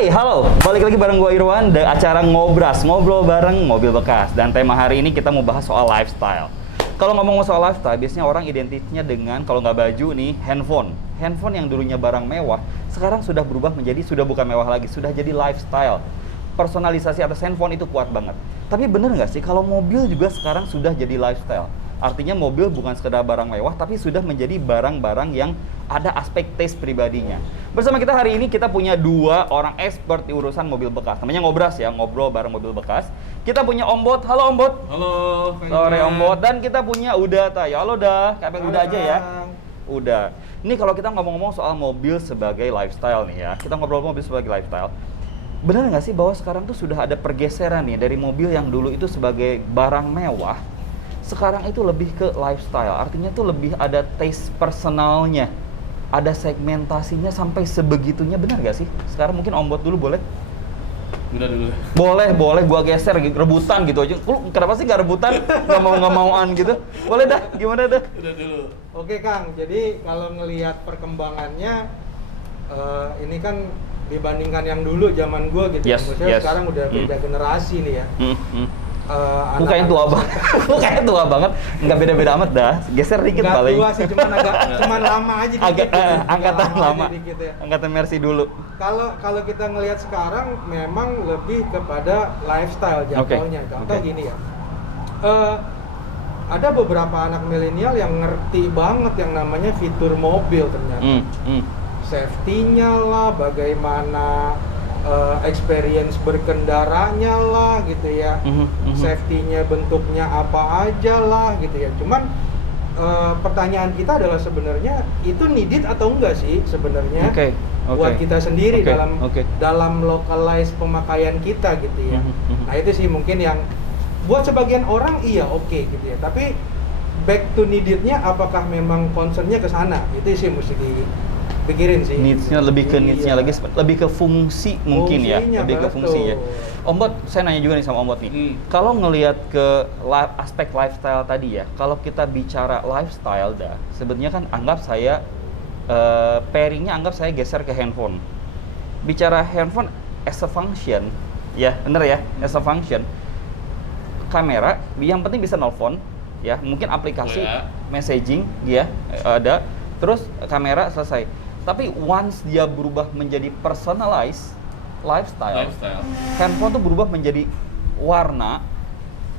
Hai, halo. Balik lagi bareng gue Irwan di acara Ngobras, ngobrol bareng mobil bekas. Dan tema hari ini kita mau bahas soal lifestyle. Kalau ngomong soal lifestyle, biasanya orang identiknya dengan kalau nggak baju nih, handphone. Handphone yang dulunya barang mewah, sekarang sudah berubah menjadi sudah bukan mewah lagi, sudah jadi lifestyle. Personalisasi atas handphone itu kuat banget. Tapi bener nggak sih kalau mobil juga sekarang sudah jadi lifestyle? Artinya mobil bukan sekedar barang mewah, tapi sudah menjadi barang-barang yang ada aspek taste pribadinya. Bersama kita hari ini kita punya dua orang expert di urusan mobil bekas. Namanya Ngobras ya, ngobrol bareng mobil bekas. Kita punya Om Bot. Halo Om Bot. Halo. Sore Om Bot. Dan kita punya Uda Tayo. Halo Dah. Kayak Uda aja ya. Udah. Ini kalau kita ngomong-ngomong soal mobil sebagai lifestyle nih ya. Kita ngobrol mobil sebagai lifestyle. Benar nggak sih bahwa sekarang tuh sudah ada pergeseran nih dari mobil yang dulu itu sebagai barang mewah, sekarang itu lebih ke lifestyle. Artinya tuh lebih ada taste personalnya, ada segmentasinya sampai sebegitunya. Benar nggak sih? Sekarang mungkin Om Bot dulu boleh? Udah dulu. Boleh gua geser rebutan gitu aja. Lu kenapa sih nggak rebutan? Nggak mauan gitu? Boleh dah, gimana dah? Udah dulu. Oke Kang, jadi kalau ngelihat perkembangannya, ini kan dibandingkan yang dulu zaman gua gitu. Yes, Maksudnya yes. sekarang udah beda generasi nih ya. Kayaknya tua banget. Kayaknya tua banget. Nggak beda-beda amat dah. Geser dikit Nggak paling. tua sih, cuman lama aja dikit. Agak gitu. angkatan lama. Aja dikit ya. Angkatan Mercy dulu. Kalau kita ngelihat sekarang memang lebih kepada lifestyle jatuhnya. Contoh gini ya. Ada beberapa anak milenial yang ngerti banget yang namanya fitur mobil ternyata. Safety-nya lah, bagaimana experience berkendaranya lah gitu ya. Safety-nya bentuknya apa aja lah gitu ya. Cuman pertanyaan kita adalah sebenarnya itu needed atau enggak sih sebenarnya buat kita sendiri dalam localize pemakaian kita gitu ya. Nah itu sih mungkin yang buat sebagian orang iya oke gitu ya. Tapi back to needed-nya apakah memang concern-nya ke sana? Itu sih mesti dipikirin sih. Needs-nya lebih ke needs-nya lagi, lebih ke fungsi mungkin ya, Fungsinya, lebih ke betul. fungsi ya. Om Bot, saya nanya juga nih sama Om Bot nih. Kalau ngelihat ke aspek lifestyle tadi ya, kalau kita bicara lifestyle dah, sebenarnya kan anggap saya pairingnya anggap saya geser ke handphone. Bicara handphone as a function, ya bener ya, as a function. Kamera, yang penting bisa nelfon, ya mungkin aplikasi messaging, ya ada. Terus kamera selesai. Tapi once dia berubah menjadi personalized lifestyle, handphone tuh berubah menjadi warna,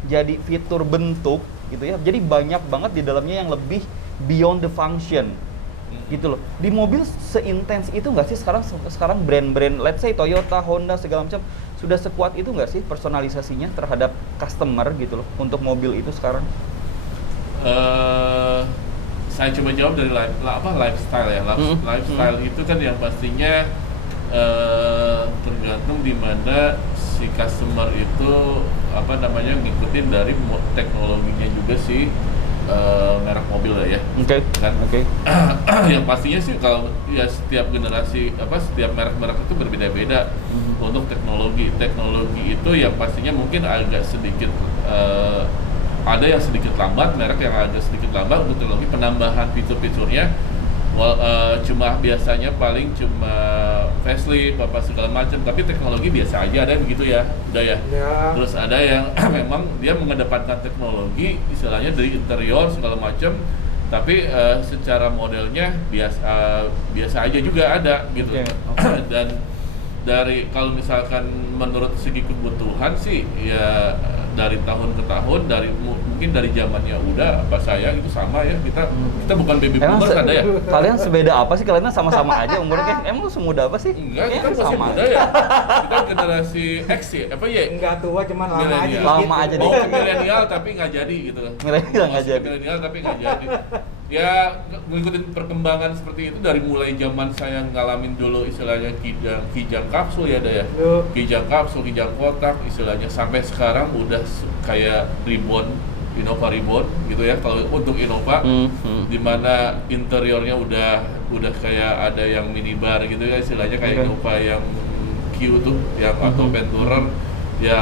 jadi fitur bentuk gitu ya. Jadi banyak banget di dalamnya yang lebih beyond the function. Gitu loh. Di mobil seintens itu nggak sih sekarang brand-brand let's say Toyota, Honda segala macam sudah sekuat itu nggak sih personalisasinya terhadap customer gitu loh untuk mobil itu sekarang? Saya coba jawab dari lifestyle ya. Lifestyle itu kan yang pastinya tergantung di mana si customer itu ngikutin dari teknologinya juga si merek mobil lah ya. Yang pastinya sih kalau ya setiap generasi setiap merek-merek itu berbeda-beda untuk teknologi itu yang pastinya mungkin agak sedikit ada yang sedikit lambat, merek yang agak sedikit lambat untuk teknologi penambahan fitur-fiturnya. Cuma biasanya paling cuma facelift apa segala macam, tapi teknologi biasa aja ada begitu ya, udah ya. Terus ada yang memang dia mengedepankan teknologi, istilahnya dari interior segala macam, tapi secara modelnya biasa aja juga ada gitu. Dan dari kalau misalkan menurut segi kebutuhan sih ya dari tahun ke tahun, mungkin dari zamannya udah apa saya itu sama ya, kita bukan baby boomer kan ya. Kalian sebeda apa sih? Kalian sama-sama aja umurnya. Emang lu semuda apa sih? Enggak, kita masih sama muda ya. Kita generasi X ya, apa ya? Enggak tua, cuman lama aja. Lama aja Oh, milenial tapi nggak jadi gitu. Milenial nggak jadi. Milenial tapi nggak jadi. Ya mengikuti perkembangan seperti itu dari mulai zaman saya ngalamin dulu istilahnya kijang kapsul ya ada ya. Kijang kapsul, kijang kotak istilahnya sampai sekarang udah kayak Innova Reborn gitu ya kalau untuk Innova di mana interiornya udah kayak ada yang minibar gitu ya istilahnya kayak Innova yang Q tuh yang atau Venturer ya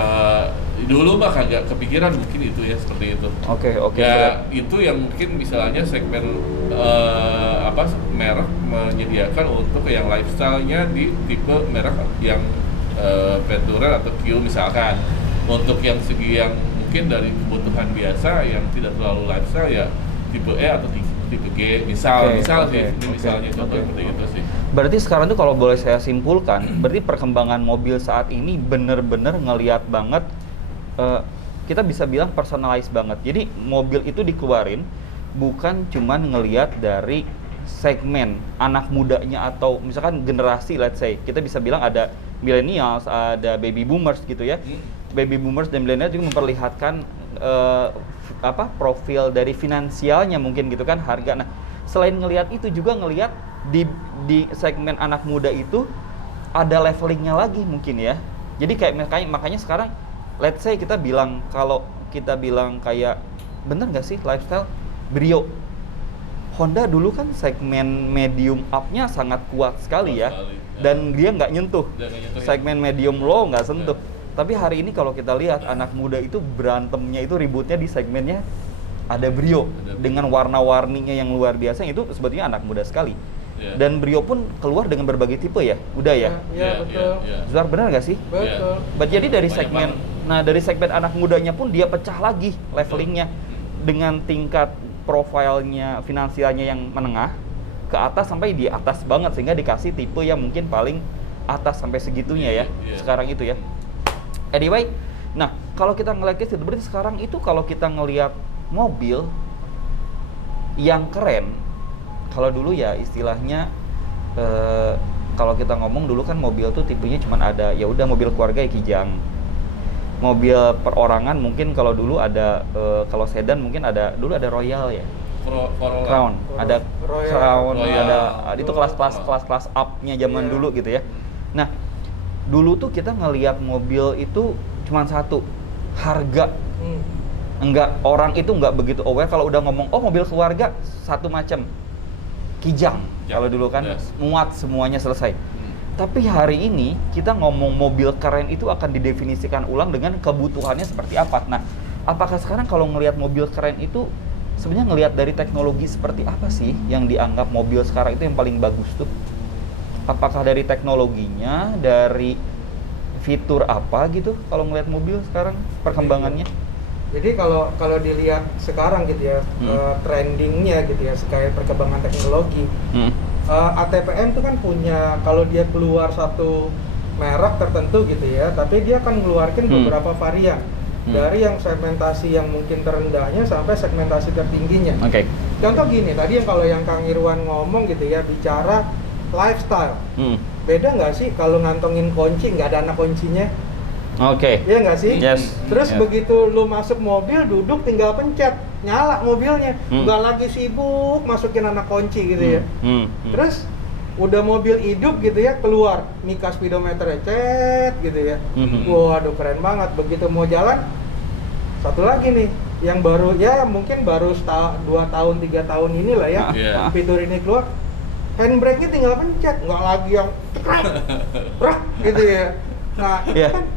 dulu mah kagak kepikiran mungkin itu ya seperti itu. Oke. Ya itu yang mungkin misalnya segmen merek menyediakan untuk yang lifestyle-nya di tipe merek yang Venturer atau Q misalkan. Untuk yang segi yang mungkin dari kebutuhan biasa yang tidak terlalu lifestyle ya tipe E atau tipe G misalnya contoh seperti itu sih. Berarti sekarang tuh kalau boleh saya simpulkan, berarti perkembangan mobil saat ini bener-bener ngelihat banget, kita bisa bilang personalized banget. Jadi mobil itu dikeluarin bukan cuman ngelihat dari segmen anak mudanya atau misalkan generasi, let's say kita bisa bilang ada millennials, ada baby boomers gitu ya. Baby boomers dan millennials juga memperlihatkan profil dari finansialnya mungkin gitu kan, harga. Nah, selain ngelihat itu juga ngelihat di segmen anak muda itu ada levelingnya lagi mungkin ya. Jadi kayak makanya sekarang let's say kita bilang, kalau kita bilang kayak bener nggak sih lifestyle Brio, Honda dulu kan segmen medium up-nya sangat kuat sekali ya, dan dia nggak nyentuh segmen medium low, nggak sentuh. Tapi hari ini kalau kita lihat anak muda itu berantemnya itu ributnya di segmennya ada Brio dengan warna-warninya yang luar biasa, itu sebetulnya anak muda sekali. Dan Brio pun keluar dengan berbagai tipe ya, udah ya? Iya, betul. Zuhar, benar nggak sih? Betul. Jadi dari segmen anak mudanya pun dia pecah lagi levelingnya dengan tingkat profilnya finansialnya yang menengah ke atas sampai di atas banget, sehingga dikasih tipe yang mungkin paling atas sampai segitunya ya sekarang itu ya. Anyway, nah kalau kita ngeliat itu berarti sekarang itu kalau kita ngelihat mobil yang keren, kalau dulu ya istilahnya kalau kita ngomong dulu kan mobil tuh tipenya cuma ada ya udah mobil keluarga ya Kijang, mobil perorangan mungkin kalau dulu ada kalau sedan mungkin ada dulu ada Royal ya, Crown, ada Crown, ada itu kelas up-nya zaman dulu gitu ya. Nah dulu tuh kita ngelihat mobil itu cuma satu, harga. Enggak, orang itu enggak begitu aware kalau udah ngomong oh mobil keluarga satu macam Kijang kalau dulu kan muat semuanya selesai. Tapi hari ini kita ngomong mobil keren itu akan didefinisikan ulang dengan kebutuhannya seperti apa. Nah, apakah sekarang kalau ngelihat mobil keren itu sebenarnya ngelihat dari teknologi seperti apa sih yang dianggap mobil sekarang itu yang paling bagus tuh? Apakah dari teknologinya, dari fitur apa gitu kalau ngelihat mobil sekarang perkembangannya? Jadi kalau dilihat sekarang gitu ya, trendingnya gitu ya, sekali perkembangan teknologi, ATPM itu kan punya, kalau dia keluar satu merek tertentu gitu ya, tapi dia akan mengeluarkan beberapa varian dari yang segmentasi yang mungkin terendahnya sampai segmentasi tertingginya. Contoh gini, tadi yang kalau yang Kang Irwan ngomong gitu ya, bicara lifestyle. Beda nggak sih kalau ngantongin kunci nggak ada anak kuncinya? Iya nggak sih? Terus begitu lu masuk mobil, duduk tinggal pencet, nyala mobilnya, nggak lagi sibuk masukin anak kunci gitu ya. Terus udah mobil hidup gitu ya, keluar mika speedometer cet gitu ya. Waduh keren banget. Begitu mau jalan, satu lagi nih yang baru ya mungkin baru 2 tahun 3 tahun inilah ya, fitur ini keluar. Handbrake-nya tinggal pencet, nggak lagi yang brak gitu ya. Nah,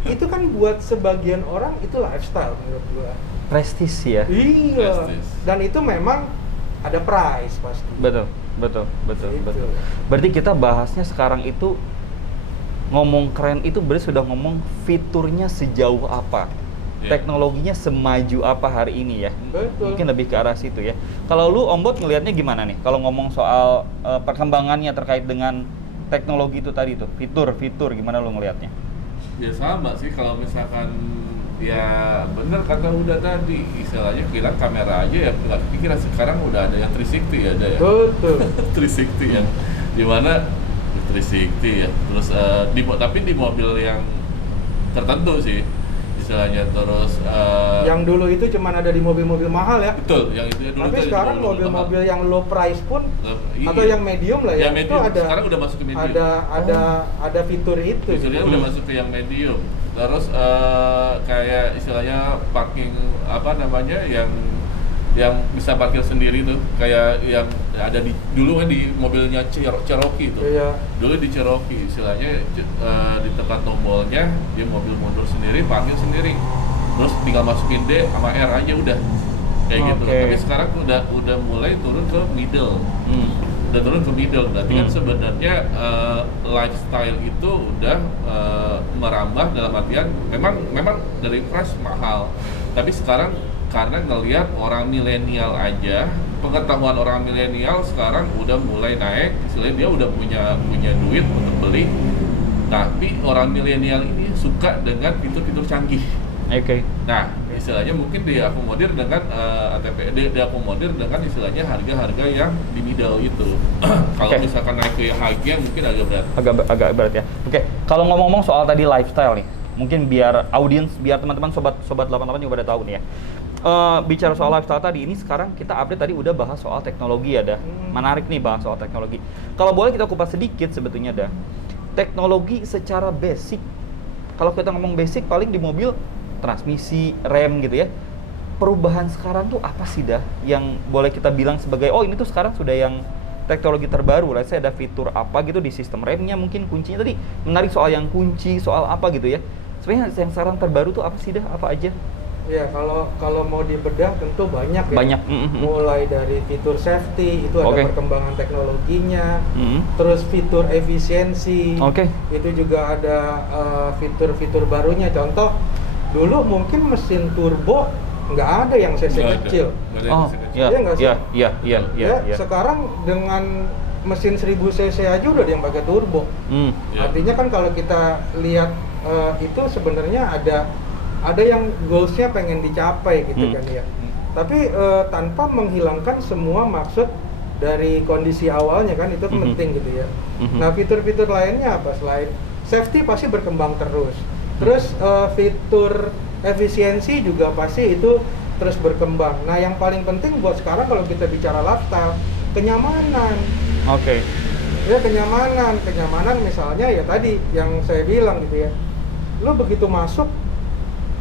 itu kan buat sebagian orang itu lifestyle menurut gua. Prestis ya. Iya. Dan itu memang ada price pasti. Betul. Berarti kita bahasnya sekarang itu ngomong keren itu berarti sudah ngomong fiturnya sejauh apa. Teknologinya semaju apa hari ini ya. Betul. Mungkin lebih ke arah situ ya. Kalau lu Om Bot ngelihatnya gimana nih? Kalau ngomong soal perkembangannya terkait dengan teknologi itu tadi tuh, fitur gimana lu ngelihatnya? Ya sama sih, kalau misalkan ya bener kata udah tadi, istilahnya bilang kamera aja ya nggak kepikiran, sekarang udah ada yang 360 ada ya. Betul. 360 yang dimana 360 ya. Terus tapi di mobil yang tertentu sih istilahnya. Terus yang dulu itu cuma ada di mobil-mobil mahal ya. Betul, yang itu dulu. Tapi sekarang mobil-mobil yang low price pun atau yang medium lah ya, itu ada. Sekarang udah masuk ke medium. Ada fitur itu. Fiturnya udah masuk ke yang medium. Terus kayak istilahnya parking yang bisa parkir sendiri tuh, kayak yang ada dulu kan di mobilnya Cherokee tuh. Iya. Dulu di Cherokee istilahnya di tempat tombolnya dia mobil mundur sendiri, parkir sendiri. Terus tinggal masukin D sama R aja udah. Kayak gitu. Tapi sekarang udah mulai turun ke middle. udah turun ke middle. Berarti kan sebenarnya lifestyle itu udah merambah dalam artian memang dari price mahal. Tapi sekarang karena ngelihat orang milenial aja, pengetahuan orang milenial sekarang udah mulai naik, istilahnya dia udah punya duit untuk beli. Tapi orang milenial ini suka dengan fitur-fitur canggih. Oke. Nah, istilahnya mungkin diakomodir dengan diakomodir dengan istilahnya harga-harga yang di middle itu. Kalau misalkan naik ke high end mungkin agak berat. Agak berat ya. Oke. Kalau ngomong-ngomong soal tadi lifestyle nih, mungkin biar audiens, biar teman-teman sobat 88 juga pada tahu nih ya. Bicara soal lifestyle tadi, ini sekarang kita update tadi udah bahas soal teknologi ya, dah. Menarik nih bahas soal teknologi. Kalau boleh kita kupas sedikit sebetulnya, dah. Teknologi secara basic. Kalau kita ngomong basic paling di mobil transmisi, rem gitu ya. Perubahan sekarang tuh apa sih dah yang boleh kita bilang sebagai oh ini tuh sekarang sudah yang teknologi terbaru. Let's say ada fitur apa gitu di sistem remnya, mungkin kuncinya tadi menarik soal yang kunci, soal apa gitu ya. Sebenarnya yang sekarang terbaru tuh apa sih dah? Apa aja? Ya, kalau mau dibedah tentu banyak ya. Banyak. Mulai dari fitur safety, itu ada perkembangan teknologinya. Terus fitur efisiensi. Itu juga ada fitur-fitur barunya. Contoh, dulu mungkin mesin turbo nggak ada yang cc kecil. Iya nggak sih? Iya. Sekarang dengan mesin 1000 cc aja udah ada yang pakai turbo. Artinya kan kalau kita lihat itu sebenarnya ada yang goalsnya pengen dicapai gitu kan ya. Tapi tanpa menghilangkan semua maksud dari kondisi awalnya kan, itu penting gitu ya. Nah, fitur-fitur lainnya apa selain safety pasti berkembang terus. Terus fitur efisiensi juga pasti itu terus berkembang. Nah, yang paling penting buat sekarang kalau kita bicara lifestyle, kenyamanan. Ya, kenyamanan misalnya ya tadi yang saya bilang gitu ya. Lu begitu masuk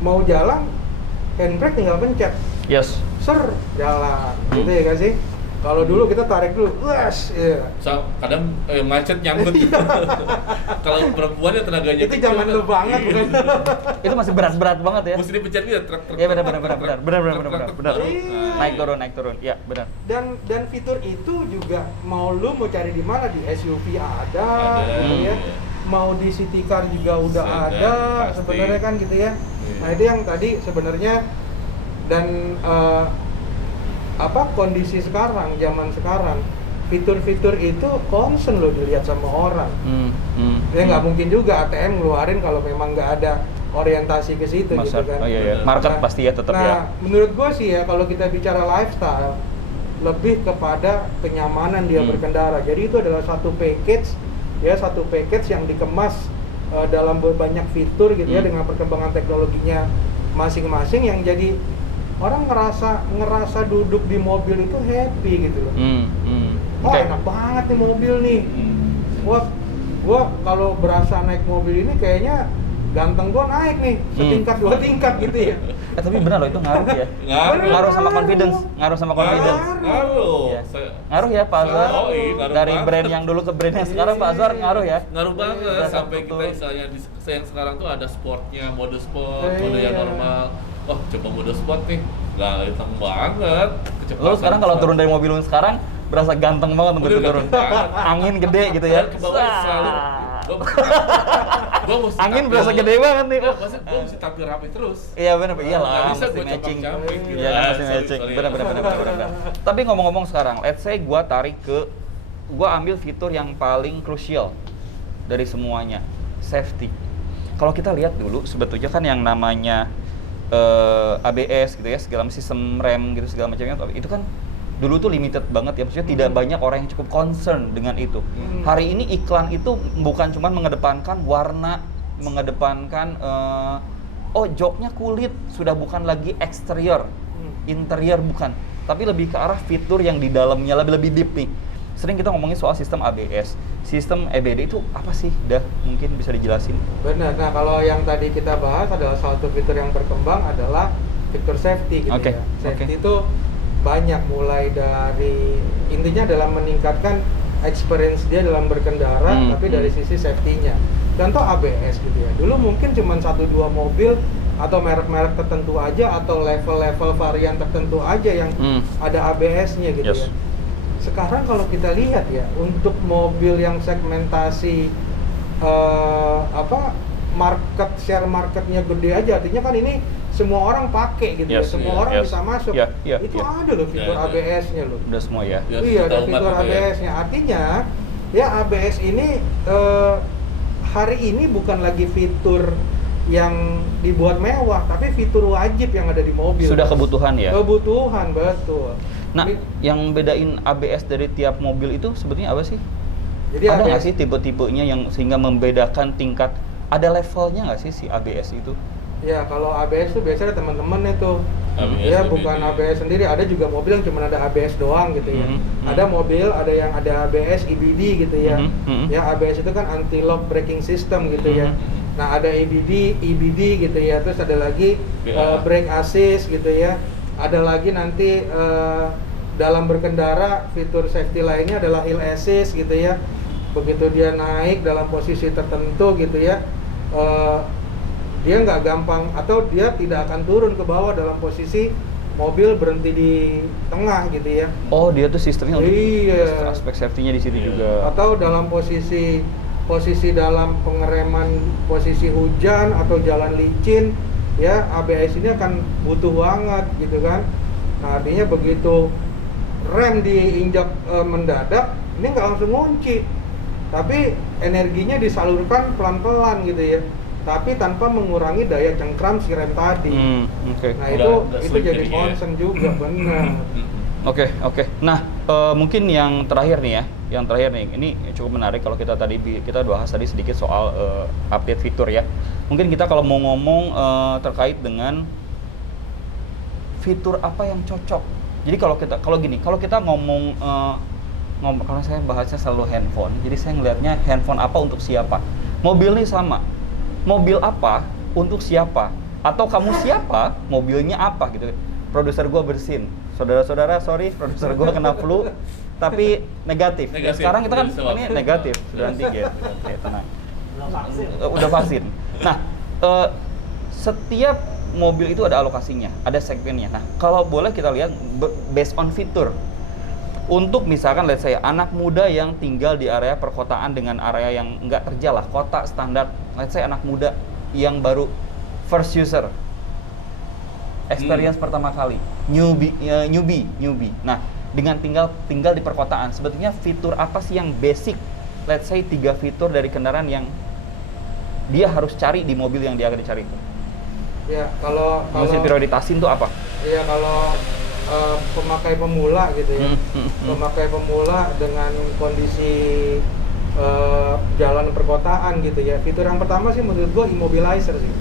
mau jalan, handbrake tinggal pencet. Yes. Ser, jalan. Gitu ya kan sih? Kalau dulu kita tarik dulu, wes, iya. Kadang macet nyangkut. Kalau perempuan ya tenaganya itu zaman lu banget bukan? Itu masih berat banget ya. Mesti dipencet gitu, truk. Iya benar. Naik turun. Iya, benar. Dan fitur itu juga mau cari di mana, di SUV ada. Gitu ya. Mau di city car juga udah ada sebenarnya kan gitu ya. Nah, itu yang tadi sebenarnya dan kondisi sekarang, zaman sekarang, fitur-fitur itu concern loh dilihat sama orang. Ya nggak mungkin juga ATM ngeluarin kalau memang nggak ada orientasi ke situ gitu kan. Market pasti ya tetap ya. Nah, menurut gua sih ya kalau kita bicara lifestyle, lebih kepada kenyamanan dia berkendara. Jadi itu adalah satu package yang dikemas dalam banyak fitur gitu ya, dengan perkembangan teknologinya masing-masing yang jadi orang ngerasa duduk di mobil itu happy gitu loh. Wah, enak banget nih mobil nih. Gua kalau berasa naik mobil ini kayaknya ganteng gua naik nih setingkat 2 tingkat gitu ya. Tapi benar loh, itu ngaruh ya. Ngaruh sama confidence. Ngaruh ya Pak Azwar. Dari brand yang dulu ke brand yang sekarang Pak Azwar ngaruh ya. Ngaruh banget sampai kita istilahnya yang sekarang tuh ada sportnya, mode sport, mode yang normal. Oh, coba mode sport nih. Lah, hitam banget. Lu sekarang kalau turun dari mobil lu sekarang berasa ganteng banget begitu turun. Angin gede gitu ya. Angin berasa gede banget nih. Gue mesti tampil rapi terus. Iya benar, iyalah. Nggak bisa gue matching. gitu. Iya, mesti matching. Benar. Tapi ngomong-ngomong sekarang, let's say gua ambil fitur yang paling krusial dari semuanya, safety. Kalau kita lihat dulu sebetulnya kan yang namanya ABS gitu ya, segala sistem rem gitu segala macamnya, itu kan dulu tuh limited banget ya, maksudnya tidak banyak orang yang cukup concern dengan itu. Hari ini iklan itu bukan cuma mengedepankan warna, mengedepankan joknya kulit, sudah bukan lagi eksterior, interior bukan, tapi lebih ke arah fitur yang di dalamnya lebih deep nih. Sering kita ngomongin soal sistem ABS, sistem EBD itu apa sih? Dah, mungkin bisa dijelasin. Benar. Nah, kalau yang tadi kita bahas adalah salah satu fitur yang berkembang adalah fitur safety gitu ya. Safety itu banyak, mulai dari intinya dalam meningkatkan experience dia dalam berkendara, tapi dari sisi safety-nya. Contoh ABS gitu ya. Dulu mungkin cuma 1-2 mobil atau merek-merek tertentu aja atau level-level varian tertentu aja yang ada ABS-nya gitu ya. sekarang kalau kita lihat ya, untuk mobil yang segmentasi share marketnya gede aja, artinya kan ini semua orang pakai gitu ya, semua orang bisa masuk. Itu ada loh fitur ABS-nya loh. Udah semua ya? Iya, ada fitur ABS-nya. Artinya ya ABS ini hari ini bukan lagi fitur yang dibuat mewah, tapi fitur wajib yang ada di mobil. Sudah kebutuhan ya? Kebutuhan, betul. Nah, yang bedain ABS dari tiap mobil itu sebetulnya apa sih? Jadi ada nggak ABS, sih tipe-tipenya yang sehingga membedakan tingkat, ada levelnya nggak sih si ABS itu? ya kalau ABS tuh biasanya teman-teman itu ABS ya ABS. bukan ABS sendiri, ada juga mobil yang cuma ada ABS doang gitu ya. Ada mobil ada yang ada ABS EBD gitu ya. Ya ABS itu kan anti lock braking system gitu ya. Nah ada EBD gitu ya, terus ada lagi brake assist gitu ya. Ada lagi nanti dalam berkendara fitur safety lainnya adalah hill assist gitu ya. Begitu dia naik dalam posisi tertentu gitu ya, dia nggak gampang atau dia tidak akan turun ke bawah dalam posisi mobil berhenti di tengah gitu ya. Oh, dia tuh sistemnya untuk Iya. aspek safety-nya di situ juga. Atau dalam posisi dalam pengereman posisi hujan atau jalan licin ya, ABS ini akan butuh banget gitu kan. Nah, artinya begitu rem diinjak mendadak, ini nggak langsung ngunci, tapi energinya disalurkan pelan-pelan gitu ya, tapi tanpa mengurangi daya cengkram si rem tadi. Nah itu jadi concern juga, benar. Oke. Nah, mungkin yang terakhir nih, ini cukup menarik kalau kita bahas tadi sedikit soal update fitur ya. Mungkin kita kalau mau ngomong terkait dengan fitur apa yang cocok. Jadi kalau kita ngomong karena saya bahasnya selalu handphone, jadi saya ngelihatnya handphone apa untuk siapa. Mobil ini sama. Mobil apa untuk siapa? Atau kamu siapa, mobilnya apa gitu. Produser gua bersin. Saudara-saudara, sorry, produser gua kena flu, tapi negatif. Ya, sekarang kita kan ini negatif, sudah antigen. Oke, tenang. Udah vaksin. Nah, setiap mobil itu ada alokasinya, ada segmennya. Nah, kalau boleh kita lihat based on fitur. Untuk misalkan let's say anak muda yang tinggal di area perkotaan dengan area yang nggak terjal lah, kota standar, let's say anak muda yang baru first user, experience pertama kali, newbie. Nah, dengan tinggal di perkotaan, sebetulnya fitur apa sih yang basic, let's say 3 fitur dari kendaraan yang dia harus cari di mobil yang dia akan dicari? Ya, kalau mesti prioritasin tuh apa? Iya, kalau pemakai pemula gitu ya, pemakai pemula dengan kondisi jalan perkotaan gitu ya, fitur yang pertama sih menurut gua immobilizer sih.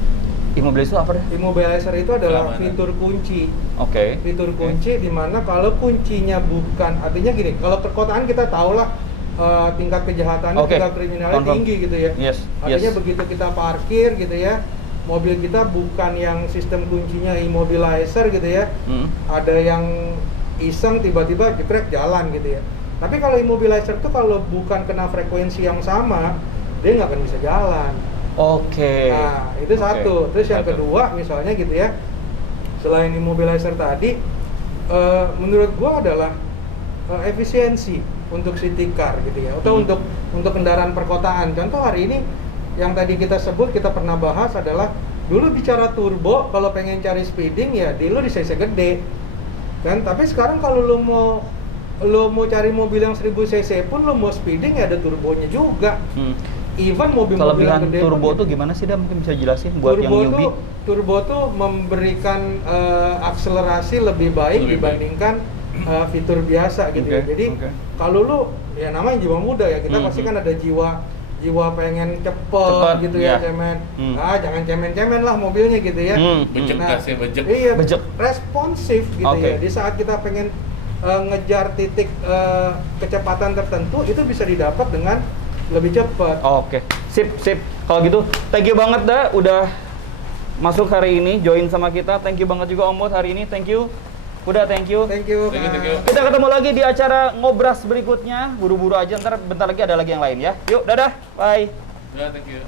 Immobilizer itu apa deh? Immobilizer itu adalah fitur kunci. Fitur kunci di mana kalau kuncinya bukan, artinya gini, kalau perkotaan kita tahu lah tingkat kejahatannya, tingkat kriminalnya tinggi gitu ya. Artinya begitu kita parkir gitu ya, mobil kita bukan yang sistem kuncinya immobilizer gitu ya, ada yang iseng tiba-tiba jeprek jalan gitu ya. Tapi kalau immobilizer itu kalau bukan kena frekuensi yang sama, dia nggak akan bisa jalan. Nah itu satu. Terus yang kedua misalnya gitu ya, selain immobilizer tadi, menurut gua adalah efisiensi untuk city car gitu ya, atau untuk kendaraan perkotaan. Contoh hari ini yang tadi kita sebut, kita pernah bahas adalah dulu bicara turbo, kalau pengen cari speeding ya di cc gede kan, tapi sekarang kalau lo mau cari mobil yang 1000 cc pun lo mau speeding ya ada turbonya juga. Even mobil-mobil yang gede turbo tuh gimana sih, mungkin bisa jelasin buat yang newbie? Turbo tuh memberikan akselerasi lebih baik dibandingkan fitur biasa gitu ya. Jadi kalau lo ya namanya jiwa muda ya, kita pasti kan ada jiwa pengen cepet gitu ya, cemen. Jangan cemen-cemen lah mobilnya gitu ya. Bejek. Iya, responsif gitu ya. Di saat kita pengen ngejar titik kecepatan tertentu, itu bisa didapat dengan lebih cepat. Sip. Kalau gitu, thank you banget dah udah masuk hari ini, join sama kita. Thank you banget juga Om Bot hari ini. Thank you. Thank you. Kita ketemu lagi di acara ngobras berikutnya. Buru-buru aja, bentar lagi ada lagi yang lain ya. Yuk, dadah. Bye. Ya, thank you.